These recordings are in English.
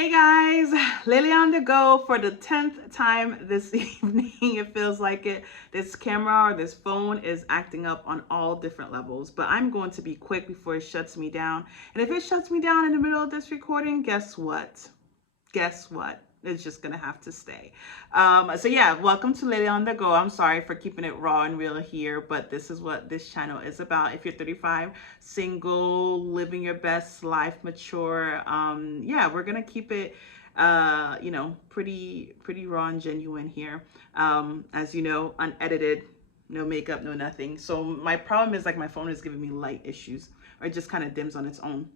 Hey guys, Leleonthego for the 10th time this evening. It feels like it. This camera or this phone is acting up on all different levels, but I'm going to be quick before it shuts me down. And if it shuts me down in the middle of this recording, guess what? Guess what? It's just gonna have to stay. So yeah, welcome to Leleonthego. I'm sorry for keeping it raw and real here, but this is what this channel is about. If you're 35, single, living your best life, mature, yeah, we're gonna keep it pretty raw and genuine here. As you know, unedited, no makeup, no nothing. So my problem is like my phone is giving me light issues, or it just kind of dims on its own.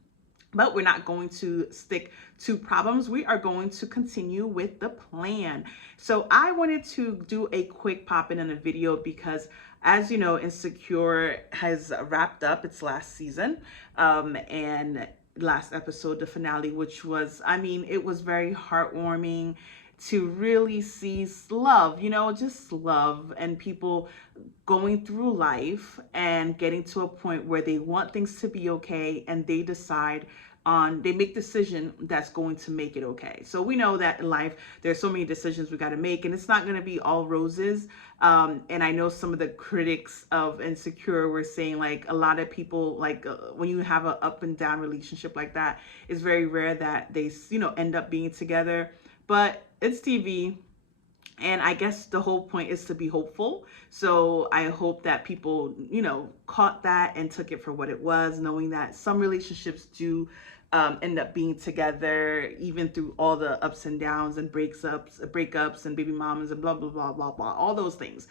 But we're not going to stick to problems. We are going to continue with the plan. So I wanted to do a quick pop-in on a video because, as you know, Insecure has wrapped up its last season. And last episode, the finale, which was, I mean, it was very heartwarming to really see love, just love and people going through life and getting to a point where they want things to be okay and they make decision that's going to make it okay. So we know that in life there's so many decisions we got to make, and it's not going to be all roses. And I know some of the critics of Insecure were saying like a lot of people when you have an up and down relationship like that, it's very rare that they end up being together. But it's TV, and I guess the whole point is to be hopeful. So I hope that people, caught that and took it for what it was, knowing that some relationships do end up being together, even through all the ups and downs and breakups and baby mamas and blah, blah, blah, blah, blah, all those things.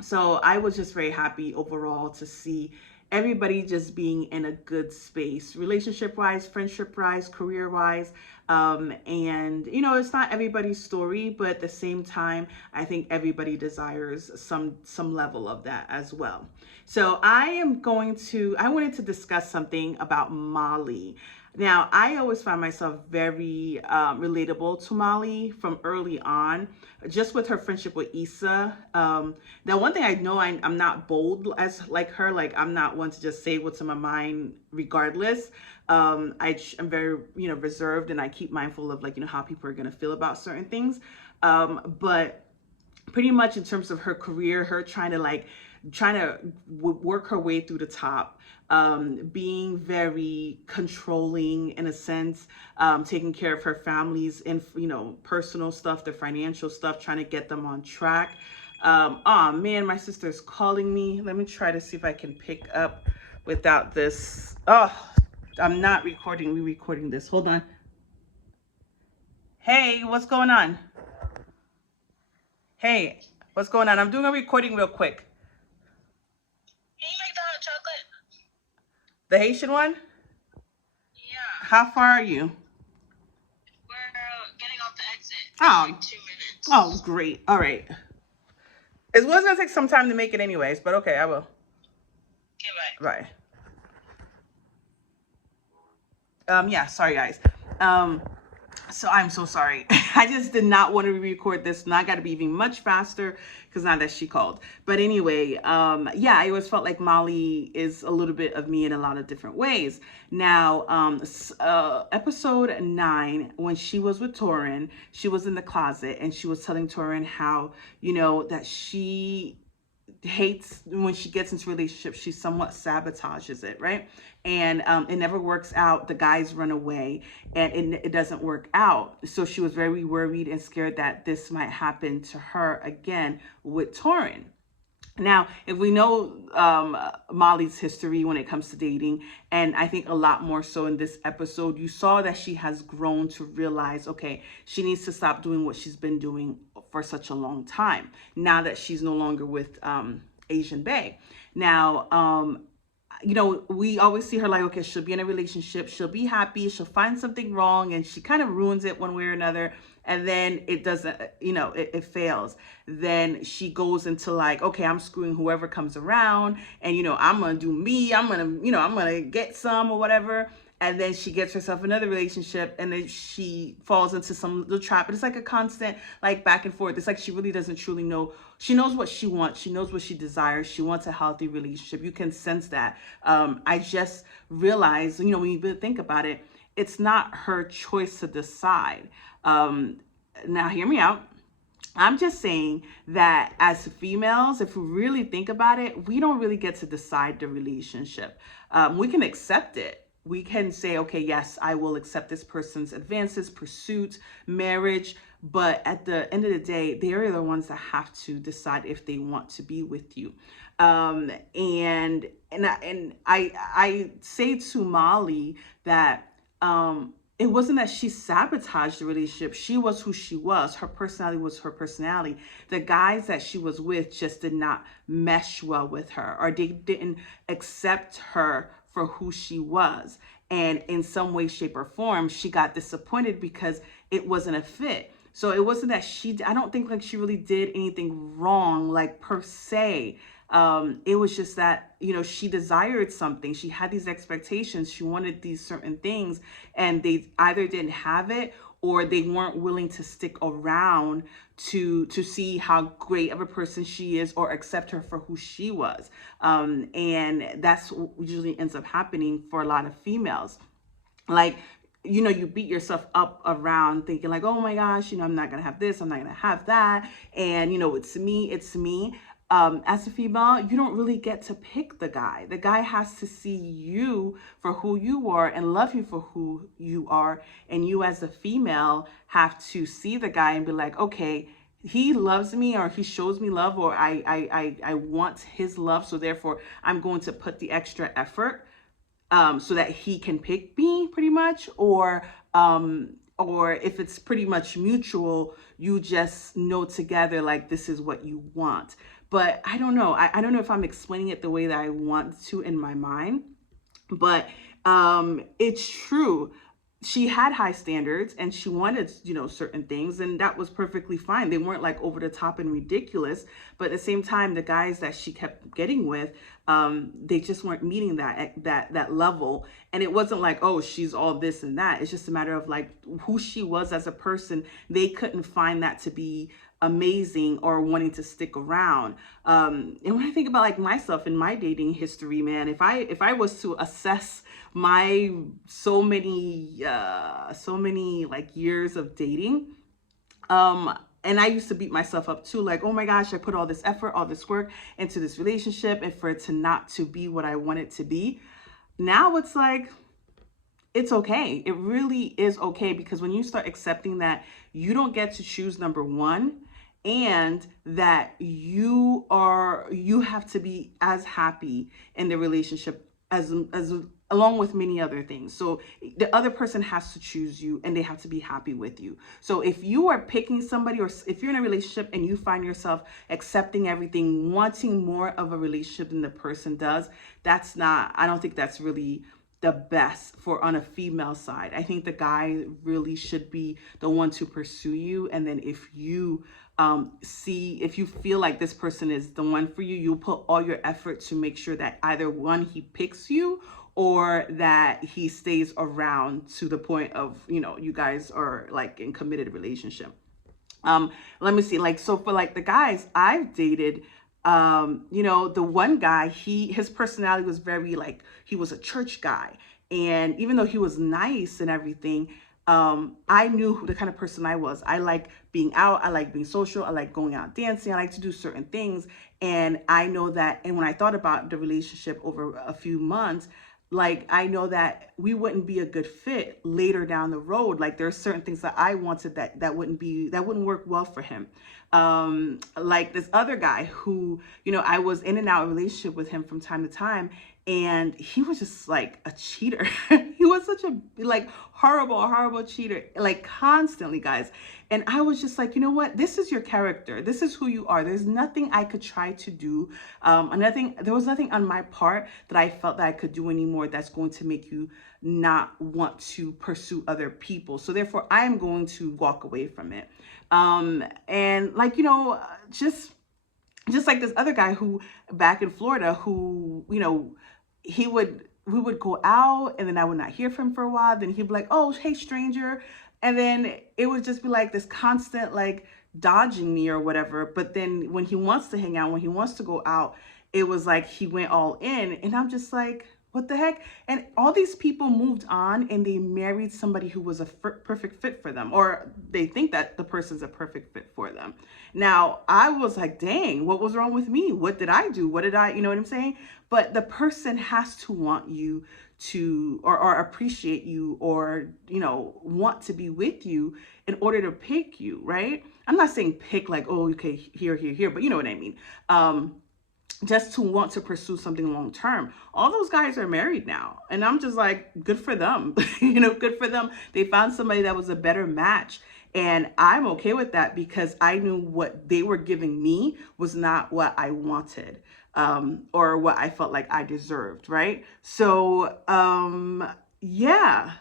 So I was just very happy overall to see everybody just being in a good space, relationship-wise, friendship-wise, career-wise. And, it's not everybody's story, but at the same time, I think everybody desires some level of that as well. So I wanted to discuss something about Molly. Now, I always find myself very relatable to Molly from early on, just with her friendship with Issa. Now, one thing I know, I'm not bold as like her. Like, I'm not one to just say what's in my mind regardless. I'm very, reserved, and I keep mindful of how people are going to feel about certain things. But pretty much in terms of her career, her trying to work her way through the top, being very controlling in a sense, taking care of her family's and personal stuff, the financial stuff, trying to get them on track. Oh man, my sister's calling me. Let me try to see if I can pick up without this. Oh, I'm not recording, re-recording this. Hold on. Hey, what's going on? Hey, what's going on? I'm doing a recording real quick. Can you make the hot chocolate? The Haitian one? Yeah. How far are you? We're getting off the exit. Oh. Like 2 minutes. Oh, great. All right. It was going to take some time to make it anyways, but okay, I will. Okay, bye. Bye. Yeah, sorry guys. So I'm so sorry. I just did not want to re-record this. Now I got to be even much faster because now that she called. But anyway, yeah, I always felt like Molly is a little bit of me in a lot of different ways. Now, episode 9, when she was with Torrin, she was in the closet and she was telling Torrin how, that she hates when she gets into relationships, she somewhat sabotages it, right? And it never works out. The guys run away and it doesn't work out. So she was very worried and scared that this might happen to her again with Torrin. Now, if we know Molly's history when it comes to dating, and I think a lot more so in this episode, you saw that she has grown to realize, okay, she needs to stop doing what she's been doing for such a long time, now that she's no longer with Asian Bae. Now, we always see her like, okay, she'll be in a relationship, she'll be happy, she'll find something wrong, and she kind of ruins it one way or another. And then it doesn't, it fails. Then she goes into like, okay, I'm screwing whoever comes around, and, I'm going to do me. I'm going to get some or whatever. And then she gets herself another relationship, and then she falls into some little trap. But it's like a constant, like, back and forth. It's like she really doesn't truly know. She knows what she wants. She knows what she desires. She wants a healthy relationship. You can sense that. I just realized, when you really think about it, it's not her choice to decide. Now hear me out. I'm just saying that as females, if we really think about it, we don't really get to decide the relationship. We can accept it. We can say, okay, yes, I will accept this person's advances, pursuits, marriage. But at the end of the day, they are the ones that have to decide if they want to be with you. And I say to Molly that it wasn't that she sabotaged the relationship. She was who she was. Her personality was her personality. The guys that she was with just did not mesh well with her, or they didn't accept her for who she was. And in some way, shape, or form, she got disappointed because it wasn't a fit. So it wasn't that I don't think like she really did anything wrong, like per se. It was just that, she desired something. She had these expectations. She wanted these certain things, and they either didn't have it, or they weren't willing to stick around to see how great of a person she is, or accept her for who she was. And that's what usually ends up happening for a lot of females. Like, you beat yourself up around thinking like, oh my gosh, I'm not gonna have this, I'm not gonna have that, and it's me. As a female, you don't really get to pick the guy. The guy has to see you for who you are and love you for who you are. And you as a female have to see the guy and be like, okay, he loves me, or he shows me love, or I want his love. So therefore I'm going to put the extra effort so that he can pick me, pretty much. Or if it's pretty much mutual, you just know together like this is what you want. But I don't know. I don't know if I'm explaining it the way that I want to in my mind, but it's true. She had high standards and she wanted, certain things, and that was perfectly fine. They weren't like over the top and ridiculous, but at the same time, the guys that she kept getting with, they just weren't meeting that level. And it wasn't like, oh, she's all this and that. It's just a matter of like who she was as a person. They couldn't find that to be amazing or wanting to stick around. And when I think about like myself in my dating history, man, if I was to assess my so many like years of dating, and I used to beat myself up too, like, oh my gosh, I put all this effort, all this work into this relationship, and for it to not to be what I want it to be. Now it's like, it's okay. It really is okay, because when you start accepting that you don't get to choose number one, and that you have to be as happy in the relationship as along with many other things. So the other person has to choose you, and they have to be happy with you. So if you are picking somebody, or if you're in a relationship and you find yourself accepting everything, wanting more of a relationship than the person does, I don't think that's really the best for on a female side. I think the guy really should be the one to pursue you. And then if you if you feel like this person is the one for you, you'll put all your effort to make sure that either one, he picks you, or that he stays around to the point of, you guys are like in committed relationship. Let me see, like, so for like the guys I've dated, the one guy, his personality was very like, he was a church guy. And even though he was nice and everything, I knew the kind of person I was. I like being out. I like being social. I like going out dancing. I like to do certain things. And I know that, and when I thought about the relationship over a few months, like, I know that we wouldn't be a good fit later down the road. Like, there's certain things that I wanted that wouldn't work well for him. Like this other guy who, I was in and out of a relationship with him from time to time, and he was just like a cheater. He was such a like horrible cheater, like constantly, guys. And I was just like, you know what? This is your character. This is who you are. There's nothing I could try to do. There was nothing on my part that I felt that I could do anymore that's going to make you not want to pursue other people. So therefore, I am going to walk away from it. And like, just like this other guy who back in Florida, who, we would go out, and then I would not hear from him for a while. Then he'd be like, oh, hey, stranger. And then it would just be like this constant, like, dodging me or whatever. But then when he wants to hang out, when he wants to go out, it was like he went all in. And I'm just like, what the heck? And all these people moved on and they married somebody who was a perfect fit for them, or they think that the person's a perfect fit for them. Now, I was like, dang, what was wrong with me? What did I do? What did I, you know what I'm saying? But the person has to want you to, or appreciate you, or, want to be with you in order to pick you, right? I'm not saying pick like, oh, okay, here, but you know what I mean. Just to want to pursue something long term. All those guys are married now. And I'm just like, good for them. Good for them. They found somebody that was a better match. And I'm okay with that because I knew what they were giving me was not what I wanted, or what I felt like I deserved, right? So, yeah.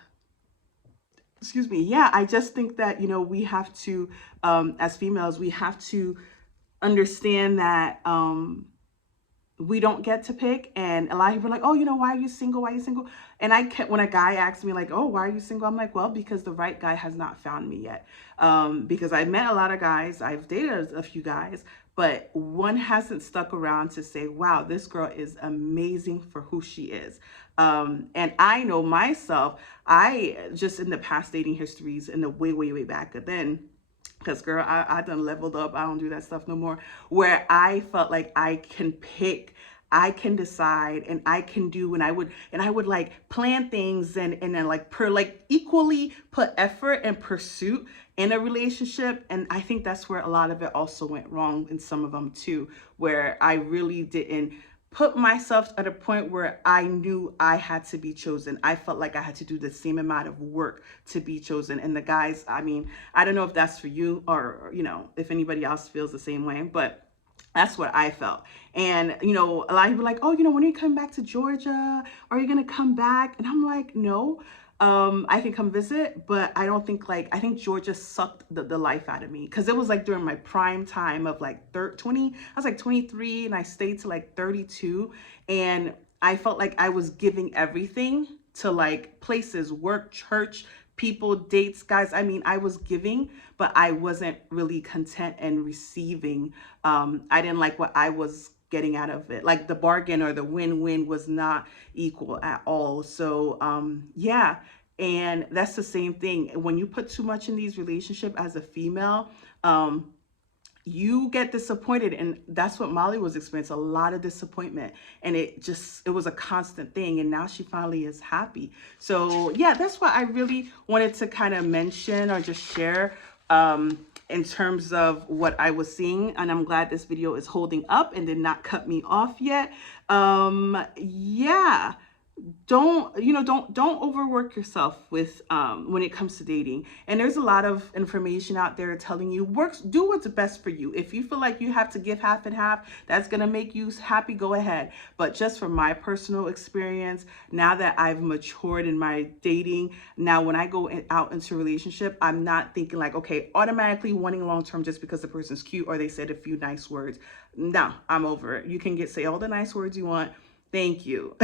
Excuse me. Yeah, I just think that, we have to, as females, we have to understand that, we don't get to pick. And a lot of people are like, oh, why are you single? Why are you single? And when a guy asks me like, oh, why are you single? I'm like, well, because the right guy has not found me yet. Because I met a lot of guys, I've dated a few guys, but one hasn't stuck around to say, wow, this girl is amazing for who she is. And I know myself, I just in the past dating histories in the way back then, because girl, I done leveled up. I don't do that stuff no more. Where I felt like I can pick, I can decide, and I can do, and I would like plan things and then like equally put effort and pursuit in a relationship. And I think that's where a lot of it also went wrong in some of them too, where I really didn't put myself at a point where I knew I had to be chosen. I felt like I had to do the same amount of work to be chosen. And the guys, I mean, I don't know if that's for you or, if anybody else feels the same way, but that's what I felt. And, a lot of people are like, oh, when are you coming back to Georgia? Are you going to come back? And I'm like, no. I can come visit, but I don't think I think Georgia sucked the life out of me because it was like during my prime time of like 20, I was like 23 and I stayed to like 32. And I felt like I was giving everything to like places, work, church, people, dates, guys. I mean, I was giving, but I wasn't really content and receiving. I didn't like what I was getting out of it. Like the bargain or the win-win was not equal at all. So yeah, and that's the same thing when you put too much in these relationships as a female. You get disappointed, and that's what Molly was experiencing, a lot of disappointment, and it was a constant thing. And now she finally is happy. So yeah, that's what I really wanted to kind of mention or just share in terms of what I was seeing. And I'm glad this video is holding up and did not cut me off yet. Yeah, don't overwork yourself with when it comes to dating. And there's a lot of information out there telling you do what's best for you. If you feel like you have to give half and half, that's gonna make you happy, go ahead. But just from my personal experience, now that I've matured in my dating, now when I go out into a relationship, I'm not thinking like, okay, automatically wanting long term just because the person's cute or they said a few nice words. No, I'm over it. You can say all the nice words you want. Thank you.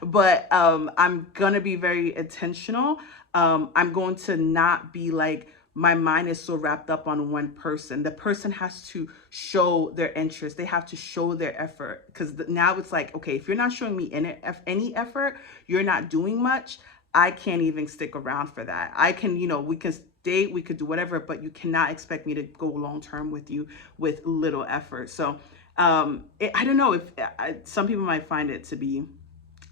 But I'm gonna be very intentional. I'm going to not be like, my mind is so wrapped up on one person. The person has to show their interest. They have to show their effort. Because now it's like, okay, if you're not showing me any effort, you're not doing much. I can't even stick around for that. I can, we can date, we could do whatever, but you cannot expect me to go long term with you with little effort. So I don't know if some people might find it to be,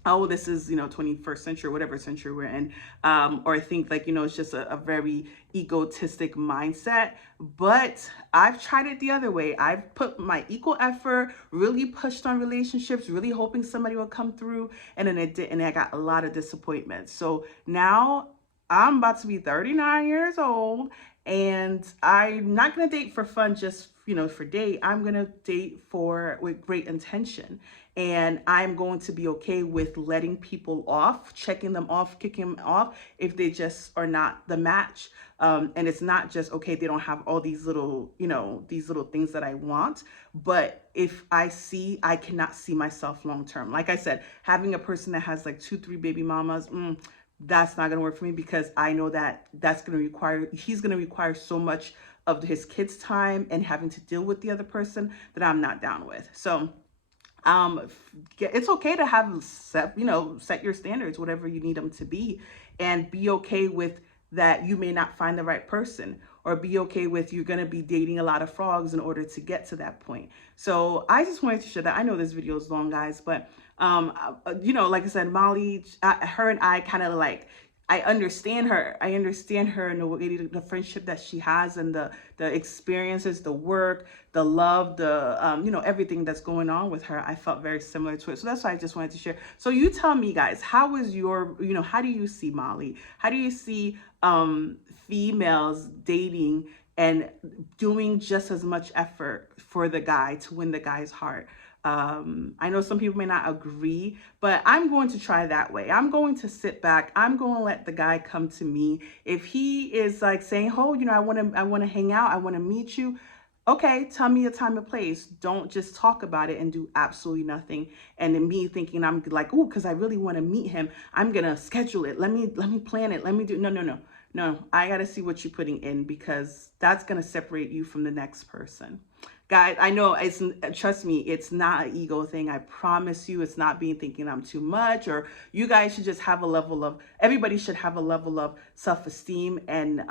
oh, this is, 21st century, whatever century we're in, or think like, it's just a very egotistic mindset. But I've tried it the other way. I've put my equal effort, really pushed on relationships, really hoping somebody will come through, and then it didn't, and I got a lot of disappointment. So now I'm about to be 39 years old, and I'm not going to date for fun, just, for date. I'm going to date with great intention. And I'm going to be okay with letting people off, checking them off, kicking them off if they just are not the match. And it's not just, okay, they don't have all these little, these little things that I want. But if I cannot see myself long term. Like I said, having a person that has like 2-3 baby mamas, that's not going to work for me, because I know that he's going to require so much of his kids' time and having to deal with the other person that I'm not down with. So It's okay to have set your standards, whatever you need them to be, and be okay with that you may not find the right person, or be okay with you're going to be dating a lot of frogs in order to get to that point. So I just wanted to share that. I know this video is long, guys, but like I said, Molly, her and I kind of like, I understand her. I understand her and the friendship that she has, and the experiences, the work, the love, the everything that's going on with her. I felt very similar to it. So that's why I just wanted to share. So you tell me, guys, how is your, how do you see Molly? How do you see females dating and doing just as much effort for the guy to win the guy's heart? I know some people may not agree, but I'm going to try that way. I'm going to sit back. I'm going to let the guy come to me. If he is like saying, "Oh, I want to hang out. I want to meet you." Okay, tell me a time and place. Don't just talk about it and do absolutely nothing. And then me thinking I'm like, "Oh, because I really want to meet him. I'm gonna schedule it. Let me plan it. Let me do." No. I gotta see what you're putting in, because that's gonna separate you from the next person. Guys, I know trust me, it's not an ego thing. I promise you, it's not being thinking I'm too much, or you guys should just have a level of, everybody should have a level of self-esteem and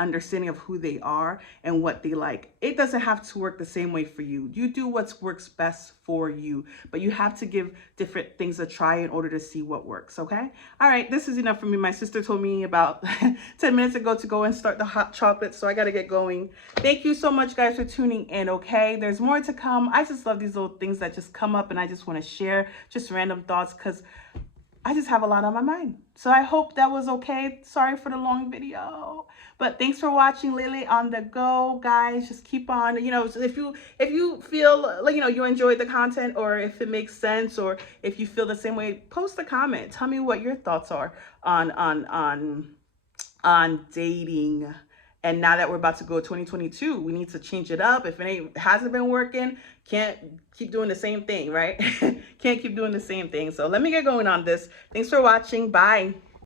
understanding of who they are and what they like. It doesn't have to work the same way for you. You do what works best for you, but you have to give different things a try in order to see what works, okay? All right, this is enough for me. My sister told me about 10 minutes ago to go and start the hot chocolate, so I gotta get going. Thank you so much, guys, for tuning in, okay? There's more to come. I just love these little things that just come up, and I just wanna share just random thoughts, because I just have a lot on my mind. So I hope that was okay. Sorry for the long video, but thanks for watching Lily on the Go, guys. Just keep on, so if you feel like, you enjoyed the content, or if it makes sense, or if you feel the same way, post a comment. Tell me what your thoughts are on dating. And now that we're about to go 2022, we need to change it up. If it hasn't been working, can't keep doing the same thing, right? Can't keep doing the same thing. So let me get going on this. Thanks for watching. Bye.